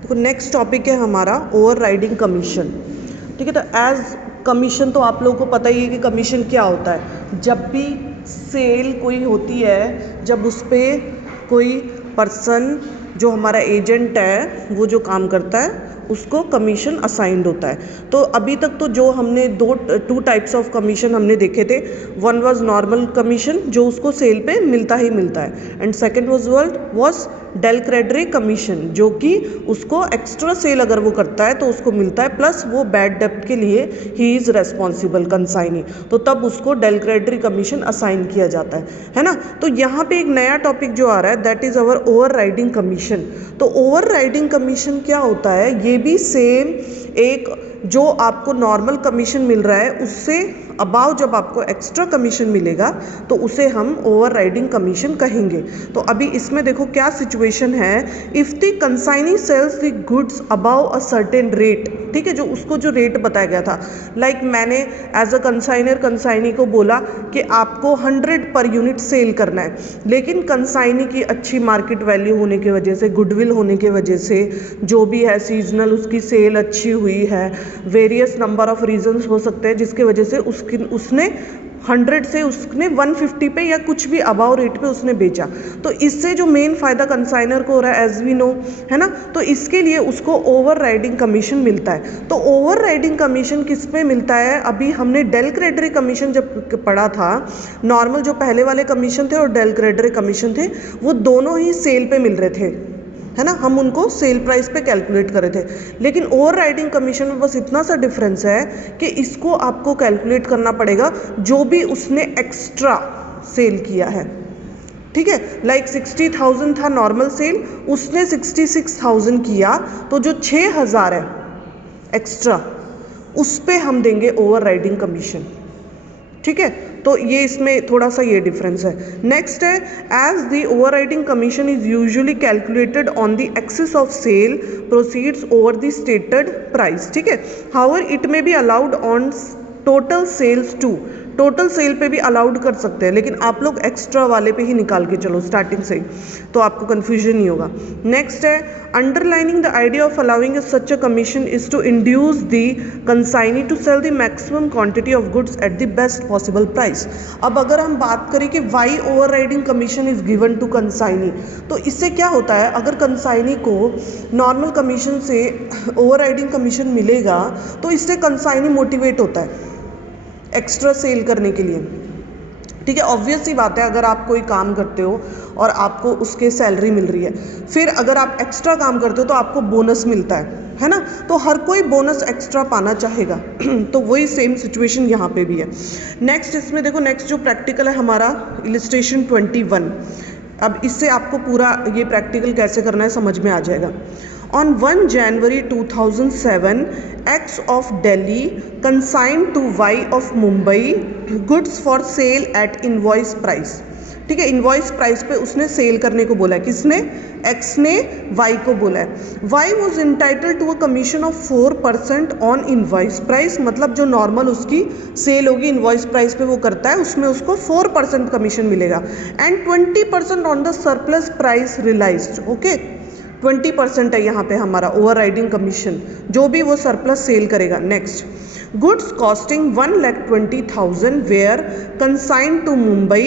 देखो next topic है हमारा ओवर राइडिंग कमीशन। ठीक है, तो एज कमीशन तो आप लोगों को पता ही है कि कमीशन क्या होता है। जब भी सेल कोई होती है, जब उस पर कोई पर्सन जो हमारा एजेंट है वो जो काम करता है उसको कमीशन असाइंड होता है। तो अभी तक तो जो हमने टू टाइप्स ऑफ कमीशन हमने देखे थे। वन वाज नॉर्मल कमीशन जो उसको सेल पे मिलता ही मिलता है, and second was del credere commission जो कि उसको एक्स्ट्रा सेल अगर वो करता है तो उसको मिलता है, प्लस वो बैड डेब्ट के लिए ही इज़ रेस्पॉन्सिबल कंसाइनी, तो तब उसको डेल क्रेडिटरी कमीशन असाइन किया जाता है ना। तो यहाँ पे एक नया टॉपिक जो आ रहा है that is our over riding commission. तो ओवर राइडिंग कमीशन क्या होता है, ये भी सेम एक जो आपको नॉर्मल कमीशन मिल रहा है उससे अबाव जब आपको एक्स्ट्रा कमीशन मिलेगा तो उसे हम ओवर राइडिंग कमीशन कहेंगे। तो अभी इसमें देखो क्या सिचुएशन है। If the consignee sells the goods above a certain rate, ठीक है, जो उसको जो रेट बताया गया था, लाइक मैंने एज अ कंसाइनर कंसाइनी को बोला कि आपको 100 पर यूनिट सेल करना है, लेकिन कंसाइनी की अच्छी मार्केट वैल्यू होने की वजह से, गुडविल होने की वजह से, जो भी है सीजनल उसकी सेल अच्छी हुई है, वेरियस नंबर ऑफ रीजंस हो सकते हैं जिसके वजह से उसने 100 से उसने 150 पे या कुछ भी अबाव रेट पे उसने बेचा। तो इससे जो मेन फ़ायदा कंसाइनर को हो रहा है एज वी नो, है ना, तो इसके लिए उसको ओवर राइडिंग कमीशन मिलता है। तो ओवर राइडिंग कमीशन किस पे मिलता है, अभी हमने डेल क्रेडिटरी कमीशन जब पढ़ा था, नॉर्मल जो पहले वाले कमीशन थे और डेल क्रेडिटरी कमीशन थे वो दोनों ही सेल पे मिल रहे थे, है ना, हम उनको सेल प्राइस पे कैलकुलेट करे थे। लेकिन ओवर राइडिंग कमीशन में बस इतना सा डिफरेंस है कि इसको आपको कैलकुलेट करना पड़ेगा जो भी उसने एक्स्ट्रा सेल किया है। ठीक है, लाइक 60,000 था नॉर्मल सेल, उसने 66,000 किया, तो जो 6,000 है एक्स्ट्रा उस पे हम देंगे ओवर राइडिंग कमीशन। ठीक है, तो ये इसमें थोड़ा सा ये डिफरेंस है। नेक्स्ट है as the overriding commission is usually calculated on the excess of sale proceeds over the stated price. ठीक है, however it may be allowed on total sales too, total sale पे भी allowed कर सकते हैं, लेकिन आप लोग एक्स्ट्रा वाले पे ही निकाल के चलो स्टार्टिंग से ही, तो आपको कन्फ्यूजन नहीं होगा। नेक्स्ट है underlining the idea of allowing such a commission is to induce the consignee to sell the maximum quantity of goods at the best possible price. अब अगर हम बात करें कि why overriding commission is given to consignee, तो इससे क्या होता है, अगर कंसाइनी को नॉर्मल कमीशन से ओवर राइडिंग कमीशन मिलेगा तो इससे कंसाइनी मोटिवेट होता है एक्स्ट्रा सेल करने के लिए। ठीक है, ऑब्वियस सी बात है, अगर आप कोई काम करते हो और आपको उसके सैलरी मिल रही है, फिर अगर आप एक्स्ट्रा काम करते हो तो आपको बोनस मिलता है ना, तो हर कोई बोनस एक्स्ट्रा पाना चाहेगा तो वही सेम सिचुएशन यहाँ पे भी है। नेक्स्ट इसमें देखो, नेक्स्ट जो प्रैक्टिकल है हमारा इलिस्ट्रेशन 21। अब इससे आपको पूरा ये प्रैक्टिकल कैसे करना है समझ में आ जाएगा। On 1 January 2007, X of Delhi consigned to Y of Mumbai goods for sale at invoice price। ठीक है, इन्वॉइस प्राइस पे उसने सेल करने को बोला है, किसने, एक्स ने वाई को बोला है। Y was entitled to a commission of 4% on invoice price, मतलब जो नॉर्मल उसकी सेल होगी इन्वॉइस प्राइस पे वो करता है उसमें उसको 4% कमीशन मिलेगा, and 20% on the surplus price realised. Okay, 20% है यहाँ पे हमारा ओवर राइडिंग कमीशन, जो भी वो सरप्लस सेल करेगा। Next, goods costing 1,20,000 were consigned to Mumbai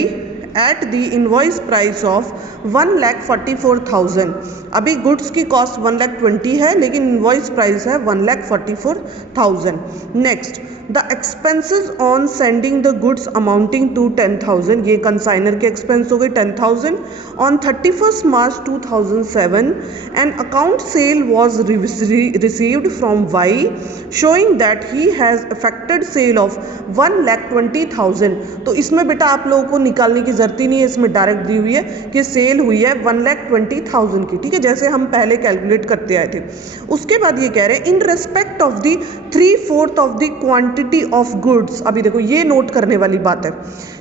at the invoice price of 1,44,000। अभी गुड्स की कॉस्ट 1,20,000 है लेकिन इनवॉइस प्राइस है 1,44,000। Next, the expenses on sending the goods amounting to 10,000, ये कंसाइनर के एक्सपेंस हो गए 10,000। On 31 March 2007 an account sale was received from Y showing that he has effected sale of 1,20,000। तो इसमें बेटा आप लोगों को निकालने की जरूरत ही नहीं है, इसमें डायरेक्ट दी हुई है कि सेल हुई है 1,20,000 की। ठीक है, जैसे हम पहले कैलकुलेट करते आए थे। उसके बाद ये कह रहे हैं in respect of the 3/4 of the quantity of goods. अभी देखो ये नोट करने वाली बात है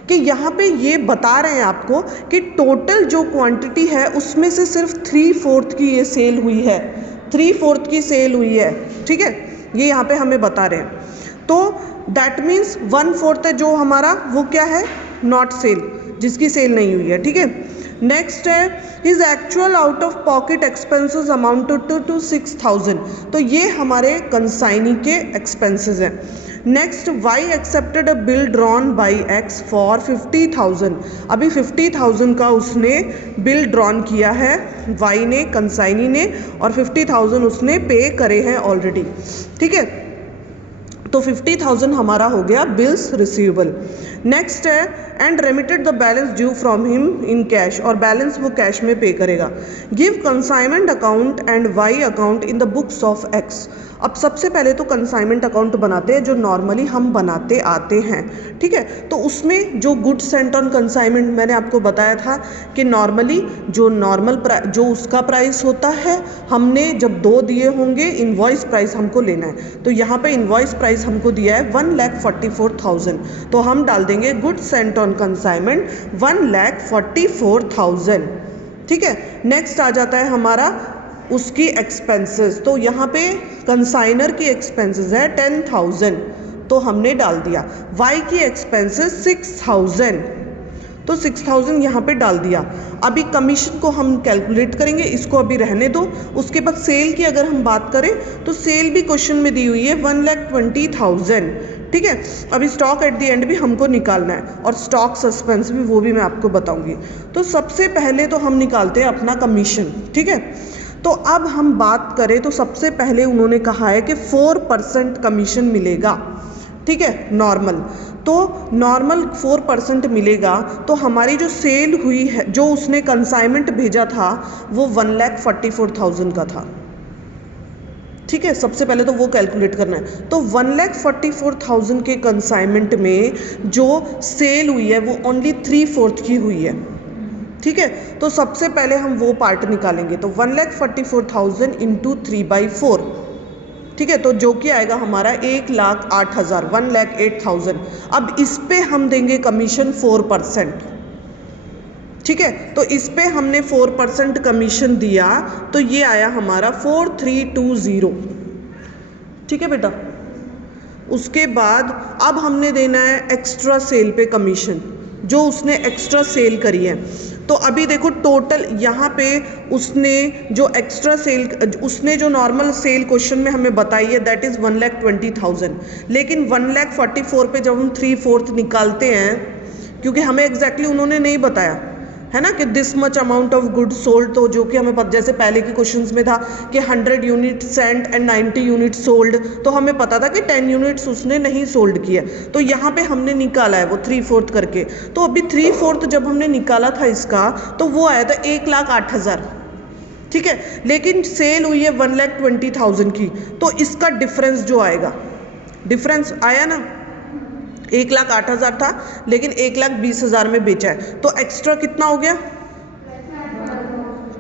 कि यहाँ पे ये बता रहे हैं आपको कि टोटल जो क्वांटिटी है उसमें से सिर्फ 3/4 की ये सेल हुई है, 3/4 की सेल हुई है। ठीक है, ये यहाँ पे हमें बता रहे हैं, तो दैट मीन्स 1/4 है जो हमारा वो क्या है, नॉट सेल, जिसकी सेल नहीं हुई है। ठीक है, नेक्स्ट है his actual out of pocket expenses amounted to 6,000, तो ये हमारे कंसाइनी के एक्सपेंसेस हैं। Next Y accepted a bill drawn by X for 50,000, अभी 50,000 का उसने बिल ड्रॉन किया है वाई ने, कंसाइनी ने, और 50,000 उसने पे करे हैं ऑलरेडी, ठीक है। तो 50,000 हमारा हो गया बिल्स रिसीवेबल। नेक्स्ट है and remitted the balance due from him in cash, और बैलेंस वो कैश में पे करेगा। Give consignment account and Y account in the books of X. अब सबसे पहले तो कंसाइनमेंट अकाउंट बनाते हैं जो नॉर्मली हम बनाते आते हैं, ठीक है। तो उसमें जो गुड्स सेंट ऑन कंसाइनमेंट मैंने आपको बताया था कि नॉर्मली जो उसका प्राइस होता है, हमने जब 2 दिए होंगे इनवॉइस प्राइस हमको लेना है, तो यहाँ पे इनवॉइस प्राइस हमको दिया है 1,44,000, तो हम डाल देंगे गुड्स सेंट ऑन कंसाइनमेंट 1,44,000, ठीक है। नेक्स्ट आ जाता है हमारा उसकी एक्सपेंसेस, तो यहाँ पे कंसाइनर की एक्सपेंसेस है 10,000, तो हमने डाल दिया। वाई की एक्सपेंसेस 6,000, तो 6,000 यहाँ पे डाल दिया। अभी कमीशन को हम कैलकुलेट करेंगे, इसको अभी रहने दो। उसके बाद सेल की अगर हम बात करें तो सेल भी क्वेश्चन में दी हुई है 1,20,000, ठीक है। अभी स्टॉक एट द एंड भी हमको निकालना है और स्टॉक सस्पेंस भी, वो भी मैं आपको बताऊंगी। तो सबसे पहले तो हम निकालते हैं अपना कमीशन, ठीक है। तो अब हम बात करें तो सबसे पहले उन्होंने कहा है कि 4% कमीशन मिलेगा, ठीक है, नॉर्मल। तो नॉर्मल 4% मिलेगा, तो हमारी जो सेल हुई है, जो उसने कंसाइनमेंट भेजा था वो 1,44,000 का था, ठीक है। सबसे पहले तो वो कैलकुलेट करना है। तो 1,44,000 के कंसाइनमेंट में जो सेल हुई है वो ओनली 3/4 की हुई है, ठीक है। तो सबसे पहले हम वो पार्ट निकालेंगे, तो 1,44,000 इंटू 3/4, ठीक है, तो जो कि आएगा हमारा 1,08,000, 1,08,000। अब इस पे हम देंगे कमीशन 4%, ठीक है। तो इस पे हमने 4% कमीशन दिया, तो ये आया हमारा 4,320, ठीक है बेटा। उसके बाद अब हमने देना है एक्स्ट्रा सेल पे कमीशन, जो उसने एक्स्ट्रा सेल करी है। तो अभी देखो टोटल यहाँ पे उसने जो एक्स्ट्रा सेल, उसने जो नॉर्मल सेल क्वेश्चन में हमें बताई है दैट इज़ 1,20,000, लेकिन 1,44,000 पे जब हम 3/4 निकालते हैं, क्योंकि हमें एग्जैक्टली उन्होंने नहीं बताया है ना कि this much amount of good sold, तो जो कि हमें जैसे पहले के क्वेश्चंस में था कि 100 unit sent and 90 unit sold, तो हमें पता था कि 10 यूनिट्स उसने नहीं सोल्ड किया। तो यहाँ पे हमने निकाला है वो 3/4 करके। तो अभी 3/4 जब हमने निकाला था इसका, तो वो आया था 1,08,000, ठीक है। लेकिन सेल हुई है 1,20,000 की, तो इसका डिफरेंस जो आएगा, डिफरेंस आया ना, 1,08,000 था लेकिन 1,20,000 में बेचा है, तो एक्स्ट्रा कितना हो गया,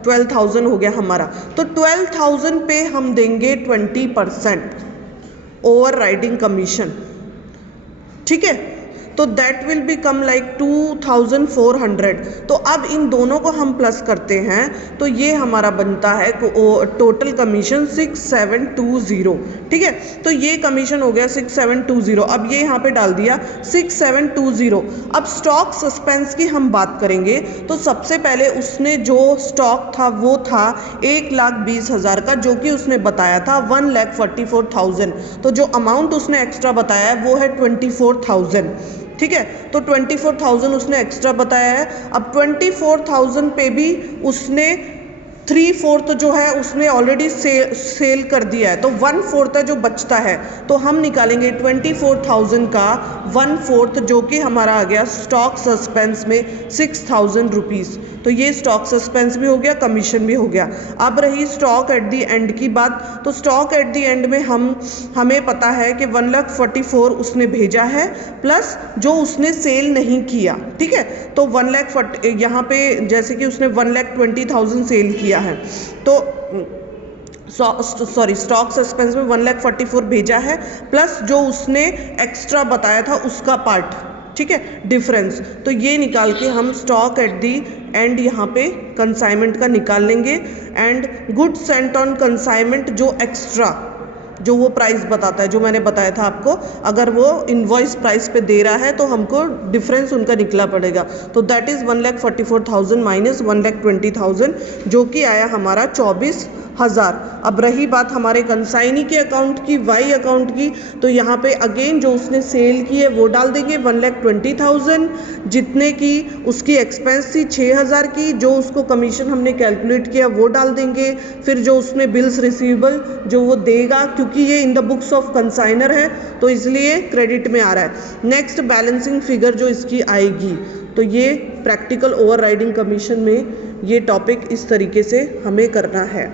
12,000 हो गया हमारा। तो 12,000 पे हम देंगे 20% ओवर राइडिंग कमीशन, ठीक है। तो दैट विल बिकम लाइक 2,400। तो अब इन दोनों को हम प्लस करते हैं, तो ये हमारा बनता है टोटल कमीशन 6,720, ठीक है। तो ये कमीशन हो गया 6,720। अब ये यहाँ पे डाल दिया 6,720। अब स्टॉक सस्पेंस की हम बात करेंगे, तो सबसे पहले उसने जो स्टॉक था वो था 1,20,000 का, जो कि उसने बताया था 1,44,000। तो जो अमाउंट उसने एक्स्ट्रा बताया है वो है 24,000, ठीक है। तो 24,000 उसने एक्स्ट्रा बताया है। अब 24,000 पे भी उसने 3/4 जो है उसने ऑलरेडी सेल कर दिया है, तो 1/4 जो बचता है, तो हम निकालेंगे 24,000 का 1/4, जो कि हमारा आ गया स्टॉक सस्पेंस में 6,000 रुपीज़। तो ये स्टॉक सस्पेंस भी हो गया, कमीशन भी हो गया। अब रही स्टॉक एट दी एंड की बात, तो स्टॉक एट दी एंड में हमें पता है कि 1,44,000 उसने भेजा है, प्लस जो उसने सेल नहीं किया, ठीक है। तो 1,40,000 यहाँ पे जैसे कि उसने 1,20,000 सेल किया है, तो स्टॉक सस्पेंस में 1,44,000 भेजा है, प्लस जो उसने एक्स्ट्रा बताया था उसका पार्ट, ठीक है, डिफरेंस। तो ये निकाल के हम स्टॉक एट दी एंड यहाँ पे कंसाइनमेंट का निकाल लेंगे, and goods Saint on consignment जो एक्स्ट्रा जो वो प्राइस बताता है, जो मैंने बताया था आपको, अगर वो इनवॉइस प्राइस पे दे रहा है तो हमको डिफरेंस उनका निकला पड़ेगा। तो दैट इज़ 1,44,000 माइनस 1,20,000, जो कि आया हमारा 24,000। अब रही बात हमारे कंसाइनी के अकाउंट की, वाई अकाउंट की, तो यहाँ पे अगेन जो उसने सेल की है वो डाल देंगे 1,20,000, जितने की उसकी एक्सपेंस थी 6,000 की, जो उसको कमीशन हमने कैलकुलेट किया वो डाल देंगे। फिर जो उसमें बिल्स रिसीवेबल जो वो देगा, क्योंकि ये in the books of consignor है तो इसलिए क्रेडिट में आ रहा है। नेक्स्ट बैलेंसिंग फिगर जो इसकी आएगी, तो ये प्रैक्टिकल ओवरराइडिंग कमीशन में ये टॉपिक इस तरीके से हमें करना है।